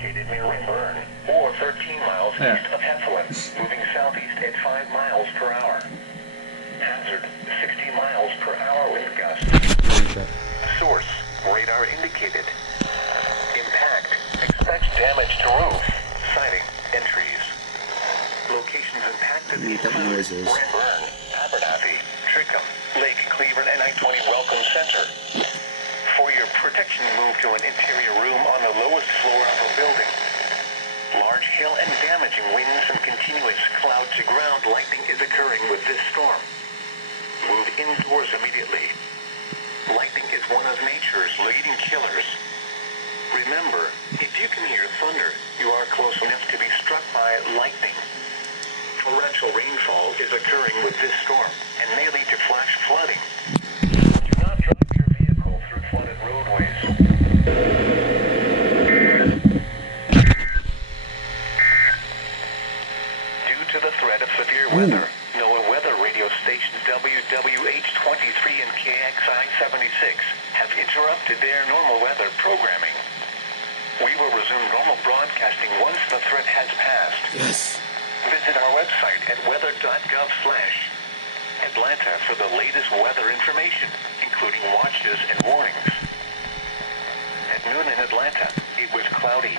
located near Renburn, or 13 miles east of Heflin, moving southeast at 5 miles per hour. Hazard, 60 miles per hour wind gusts. Source, radar indicated. Impact, expect damage to roof, siding, and trees. Locations impacted include Renburn, Abernathy, Trickham, Lake Cleveland, and I-20 Welcome Center. For your protection, move to an interior room on the lowest floor of a building. Large hail and damaging winds and continuous cloud-to-ground lightning is occurring with this storm. Move indoors immediately. Lightning is one of nature's leading killers. Remember, if you can hear thunder, you are close enough to be struck by lightning. Torrential rainfall is occurring with this storm and may lead to flash flooding. Do not drive your vehicle through flooded roadways. Due to the threat of severe weather, NOAA weather radio stations WWH23 and KXI-76 have interrupted their normal weather programming. We will resume normal broadcasting once the threat has passed. Yes. Visit our website at weather.gov/Atlanta for the latest weather information, including watches and warnings. At noon in Atlanta, it was cloudy.